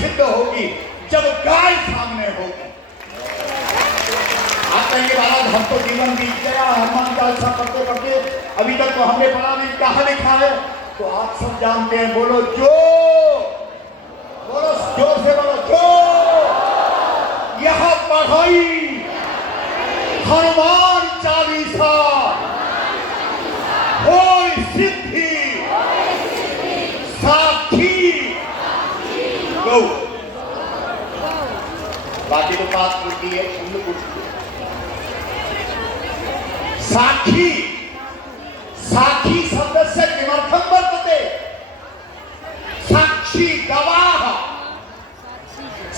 सिद्ध होगी जब गाय सामने होगी। आप कहेंगे महाराज हम तो जीवन बीत गया, हनुमान चालीसा पढ़ते पढ़ते अभी तक तो हमने पढ़ा नहीं, कहाँ लिखा है? तो आप सब जानते हैं, बोलो जो, बोलो जोर से बोलो जो, यह पढ़ाई हनुमान चालीसा होय सिद्धि साखी गौ। बाकी तो बात होती है, साखी, साखी शब्द से किमर्थम वर्तते? साक्षी गवाह,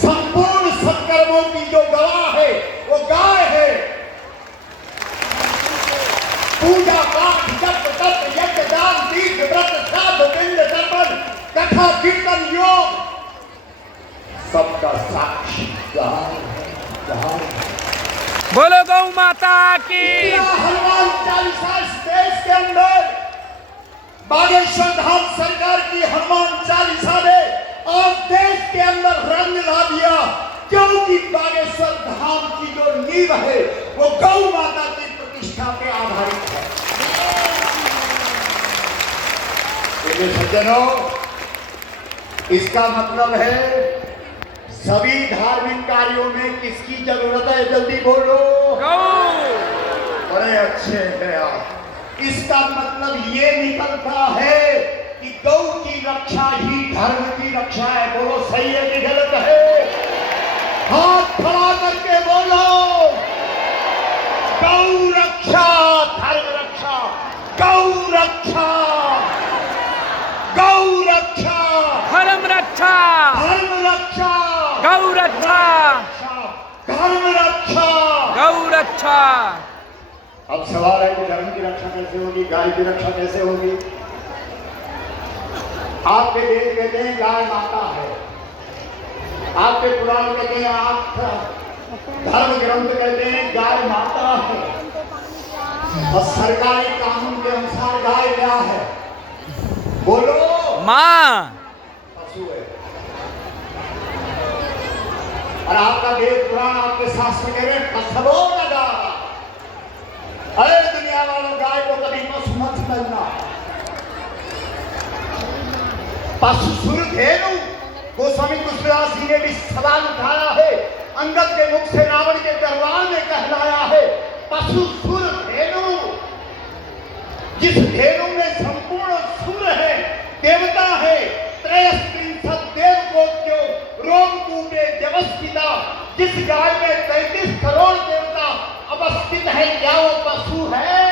संपूर्ण सत्कर्मों की जो गवाह है वो गाय है। पूजा पाठ जप तप यज्ञ दान तीर्थ व्रत श्राद्ध पिंड तर्पण कथा कीर्तन योग सबका साक्षी गाय है। बोलो गौ माता की। हनुमान चालीसा इस देश के अंदर बागेश्वर धाम सरकार की हनुमान चालीसा ने आज देश के अंदर रंग ला दिया, क्योंकि बागेश्वर धाम की जो नींव है वो गौ माता की प्रतिष्ठा पे आधारित है। मेरे सज्जनों, इसका मतलब है सभी धार्मिक कार्यों में किसकी जरूरत है? जल्दी बोलो। बड़े अच्छे हैं आप। इसका मतलब ये निकलता है कि गौ की रक्षा ही धर्म की रक्षा है। बोलो सही है कि गलत है? हाथ खड़ा करके बोलो, गौ रक्षा धर्म रक्षा, गौ रक्षा, गौ रक्षा धर्म रक्षा, धर्म रक्षा, गौ रक्षा, धर्म रक्षा, गौ रक्षा। अब सवाल है कि धर्म की रक्षा कैसे होगी, गाय की रक्षा कैसे होगी? आपके वेद कहते हैं गाय माता है, आपके पुराण कहते हैं, आप धर्म ग्रंथ कहते हैं गाय माता है, और सरकारी कानून के अनुसार गाय क्या है? बोलो। माँ। पशु है। और आपका वेद पुराण आपके शास्त्र कह रहे हैं पशवो लगा। अरे दुनिया वालों, गाय को कभी पशु मत समझना। पशु सुर धेनु, गोस्वामी तुलसीदास जी ने भी सवाल उठाया है, अंगद के मुख से रावण के दरबार में कहलाया है, पशु सुर धेनु। जिस धेनु में संपूर्ण सुर है, देवता है, त्रयस्त्रिंशत् देवगोत्यो रोमकूटे व्यवस्थिता, जिस गाय में 33 करोड़ देवता अवस्थित है, क्या वो पशु है?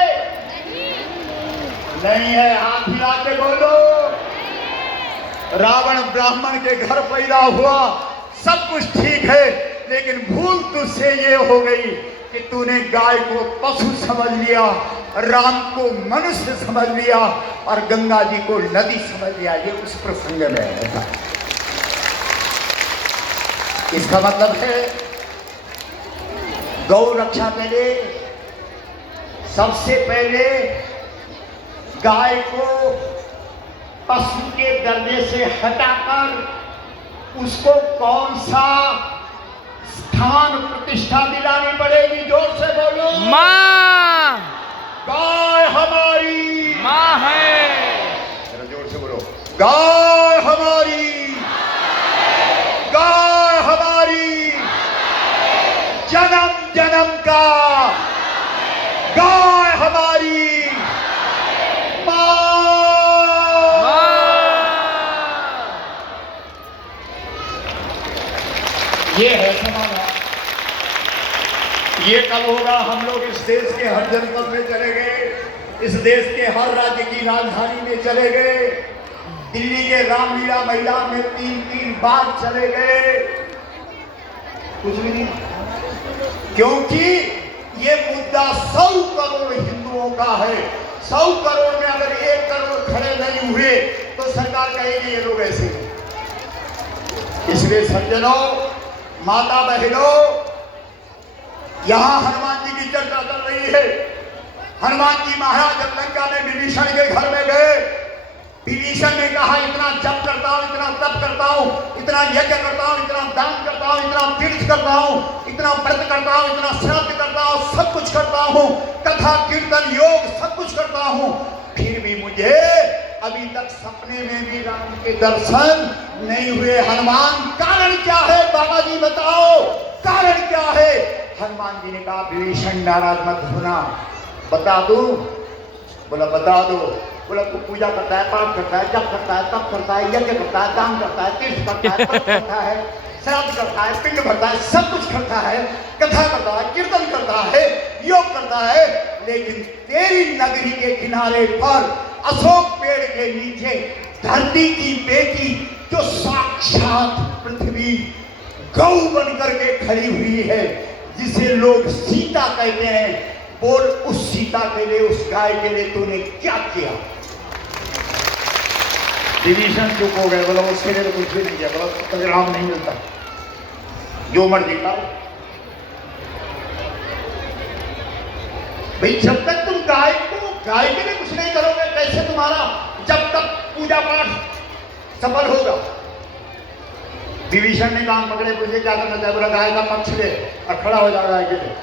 नहीं है। हाथ हिला के बोलो। रावण ब्राह्मण के घर पैदा हुआ, सब कुछ ठीक है, लेकिन भूल तुझसे ये हो गई कि तूने गाय को पशु समझ लिया, राम को मनुष्य समझ लिया और गंगा जी को नदी समझ लिया। ये उस प्रसंग में है। इसका मतलब है गौ रक्षा के लिए सबसे पहले गाय को पशु के दर्जे से हटाकर उसको कौन सा स्थान प्रतिष्ठा दिलानी पड़ेगी? जोर से बोलो। माँ। गाय हमारी माँ है। जरा जोर से बोलो। गाय हमारी, गाय हमारी, जन्म जन्म का, गाय हमारी माँ। ये है समाधान। ये कब होगा? हम लोग इस देश के हर जनपद में चले गए, इस देश के हर राज्य की राजधानी में चले गए, दिल्ली के रामलीला मैदान में 3-3 बार चले गए, कुछ भी नहीं, क्योंकि ये मुद्दा 100 करोड़ हिंदुओं का है। 100 करोड़ में अगर 1 करोड़ खड़े नहीं हुए तो सरकार कहेगी ये लोग ऐसे हैं। इसलिए सज्जनों, माता बहनों, यहां हनुमान जी की चर्चा चल रही है। हनुमान जी महाराज जब लंका में विभीषण के घर में गए, विभीषण ने कहा इतना जप करता हूं, इतना तप करता हूं, इतना यज्ञ करता हूं, इतना दान करता हूं, इतना तीर्थ करता हूं, इतना व्रत करता हूं, इतना श्राद्ध करता हूं, सब कुछ करता हूं, कथा कीर्तन योग सब कुछ करता हूं, फिर भी मुझे अभी तक सपने में भी राम के दर्शन नहीं हुए। हनुमान कारण क्या है बाबा जी बताओ, कारण क्या है? हनुमान जी ने कहा विभीषण नाराज मत होना, बता दो। बोला बता दो। बोला तू पूजा करता है, पाठ करता है, जप करता है, तप करता है, यज्ञ करता है, दान करता है, तीर्थ करता है, तप करता है, श्राद्ध करता है, पिंड भरता है, सब कुछ करता है, कथा करता है, कीर्तन करता है, योग करता है, लेकिन तेरी नगरी के किनारे पर अशोक पेड़ के नीचे धरती की बेटी जो साक्षात पृथ्वी गौ बनकर के खड़ी हुई है, जिसे लोग सीता कहते हैं, बोल उस सीता के लिए, उस गाय के लिए तूने क्या किया? विभीषण चुप हो गए। बोला उसके लिए तो कुछ भी नहीं किया। बोला तो राम नहीं मिलता, जो मर्जी करो भाई, जब तक तुम गाय के लिए कुछ नहीं करोगे कैसे तुम्हारा जब तक पूजा पाठ सफल होगा? विभीषण ने काम पकड़े, पूछे क्या करना चाहिए? बोला गाय का पक्ष ले और खड़ा हो जाएगा के लिए।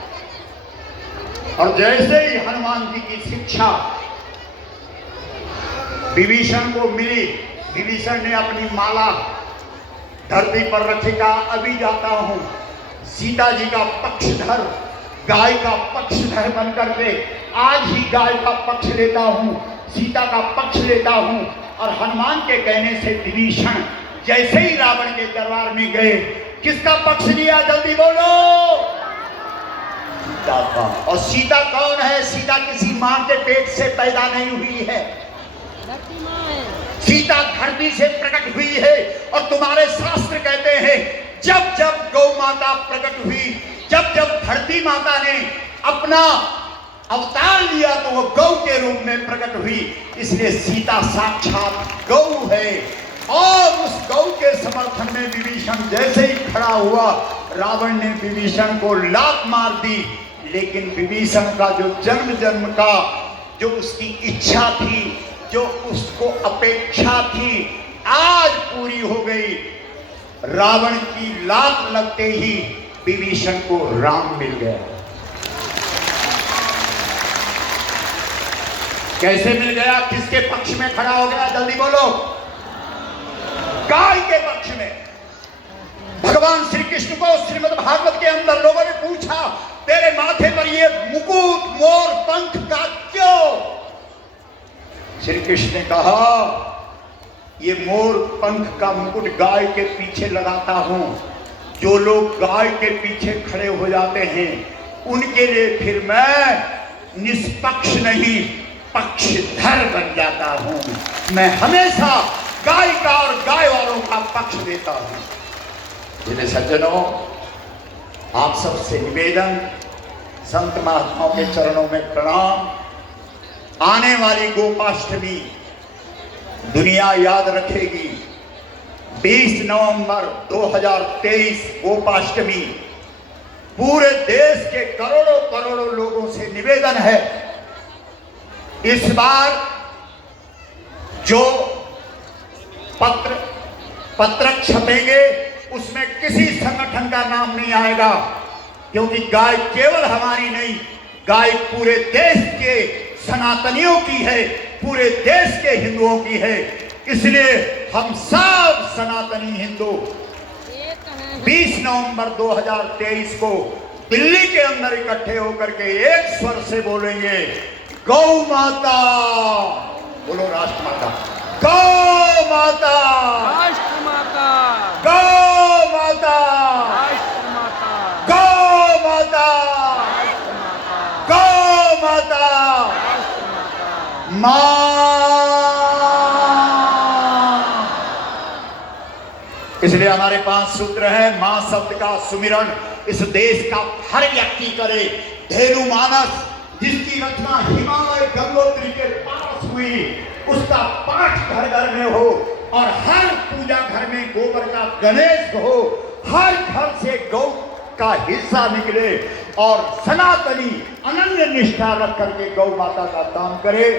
और जैसे ही हनुमान जी की शिक्षा विभीषण को मिली, विभीषण ने अपनी माला धरती पर रखी, कहा अभी जाता हूं सीता जी का पक्षधर, गाय का पक्षधर बन करके आज ही गाय का पक्ष लेता हूं, सीता का पक्ष लेता हूं। और हनुमान के कहने से विभीषण जैसे ही रावण के दरबार में गए, किसका पक्ष लिया? जल्दी बोलो। सीता का। और सीता कौन है? सीता किसी मां के पेट से पैदा नहीं हुई है, सीता धरती से प्रकट हुई है। और तुम्हारे शास्त्र कहते हैं जब जब गौ माता प्रकट हुई, जब जब धरती माता ने अपना अवतार लिया तो वो गौ के रूप में प्रकट हुई, इसलिए सीता साक्षात गौ है। और उस गौ के समर्थन में विभीषण जैसे ही खड़ा हुआ, रावण ने विभीषण को लात मार दी, लेकिन विभीषण का जो जन्म जन्म का जो उसकी इच्छा थी, जो उसको अपेक्षा थी, आज पूरी हो गई। रावण की लात लगते ही विभीषण को राम मिल गया। कैसे मिल गया? किसके पक्ष में खड़ा हो गया? जल्दी बोलो। गाय के पक्ष में। भगवान श्री कृष्ण को श्रीमद् भागवत के अंदर लोगों ने पूछा, तेरे माथे पर ये मुकुट मोर पंख का क्यों? श्री कृष्ण ने कहा, ये मोर पंख का मुकुट गाय के पीछे लगाता हूं। जो लोग गाय के पीछे खड़े हो जाते हैं, उनके लिए फिर मैं निष्पक्ष नहीं, पक्षधर बन जाता हूं। मैं हमेशा गाय का और गाय वालों का पक्ष देता हूं। जिन्हें सज्जनों, आप सबसे निवेदन, संत महात्माओं के चरणों में प्रणाम। आने वाली गोपाष्टमी दुनिया याद रखेगी। 20 नवंबर 2023 गोपाष्टमी। पूरे देश के करोड़ों करोड़ों लोगों से निवेदन है, इस बार जो पत्रक छपेंगे उसमें किसी संगठन का नाम नहीं आएगा, क्योंकि गाय केवल हमारी नहीं, गाय पूरे देश के सनातनियों की है, पूरे देश के हिंदुओं की है। इसलिए हम सब सनातनी हिंदू 20 नवंबर 2023 को दिल्ली के अंदर इकट्ठे होकर के एक स्वर से बोलेंगे, गौ माता। बोलो राष्ट्र माता। गौ माता, राष्ट्र माता, गौ माता, राष्ट्र माता, गौ माता, राष्ट्र माता, गौ माता। राष्ट्र माता। मां। इसलिए हमारे 5 सूत्र हैं। मां शब्द का सुमिरन इस देश का हर व्यक्ति करे। धेनु मानस, जिसकी रचना हिमालय गंगोत्री के पास हुई, उसका पाठ घर घर में हो, और हर पूजा घर में गोबर का गणेश हो, हर घर से गौ का हिस्सा निकले, और सनातनी अनन्य निष्ठा रख करके गौ माता का काम करे।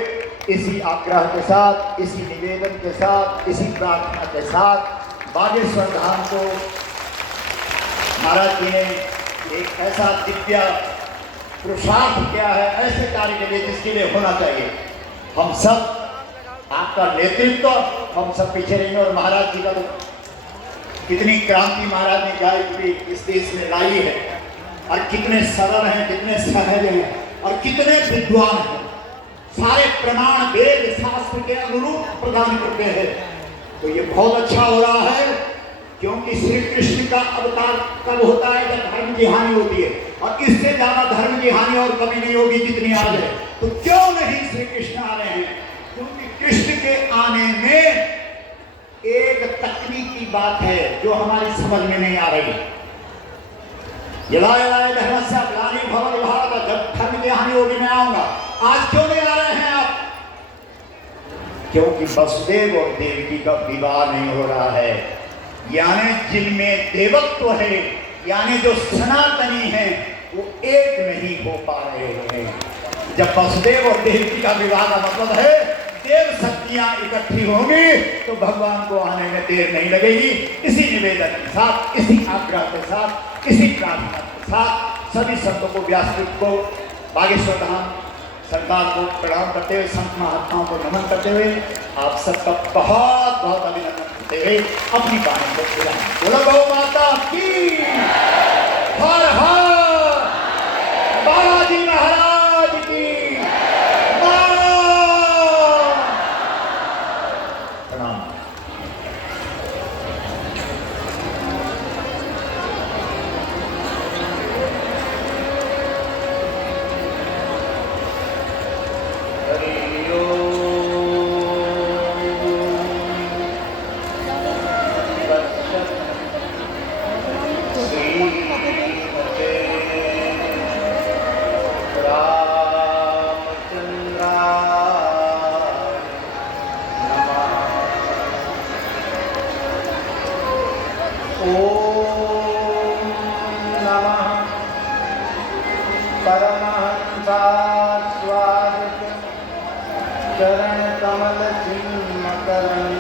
इसी आग्रह के साथ, इसी निवेदन के साथ, इसी प्रार्थना के साथ बागेश्वर धाम को महाराज जी ने एक ऐसा दिव्य पुरुषार्थ किया है, ऐसे कार्य के लिए जिसके लिए होना चाहिए। हम सब आपका नेतृत्व, हम सब पीछे रहेंगे। और महाराज जी का तो कितनी क्रांति महाराज ने गायत्री इस देश में लाई है, और कितने सरल हैं, कितने सहज हैं, और कितने विद्वान हैं। सारे प्रमाण वेद शास्त्र के अनुरूप प्रदान करते हैं। तो ये बहुत अच्छा हो रहा है, क्योंकि श्री कृष्ण का अवतार कब होता है? जब धर्म की हानि होती है, और इससे ज्यादा धर्म की हानि और कभी नहीं होगी जितनी आज है। तो क्यों नहीं श्री कृष्ण आ रहे हैं? क्योंकि कृष्ण के आने में एक तकनीकी बात है जो हमारी समझ में नहीं आ रही। यदा यदा धर्मस्य ग्लानिर्भवति भारत, जब धर्म की हानि होगी मैं आऊंगा। आज क्यों नहीं आ रहे हैं आप? क्योंकि वसुदेव और देवकी का विवाह नहीं हो रहा है, यानी जिनमें देवत्व है, यानी जो सनातनी है, वो एक नहीं हो पा रहे हैं। जब वसुदेव और देवकी का विवाह का मतलब है देव शक्तियां इकट्ठी होंगी, तो भगवान को आने में देर नहीं लगेगी। इसी निवेदन के साथ, इसी आग्रह के साथ, इसी प्रार्थना के साथ सभी संतों को, व्यासपीठ को, बागेश्वर धाम सरकार को प्रणाम करते हुए, संत महात्माओं को नमन करते हुए, आप सबका बहुत बहुत अभिनंदन करते हुए अपनी वाणी को बुलाएं। बोलो गौ माता की, हर हर बालाजी महाराज की प्रणाम। चरण कमल चिन्ह करण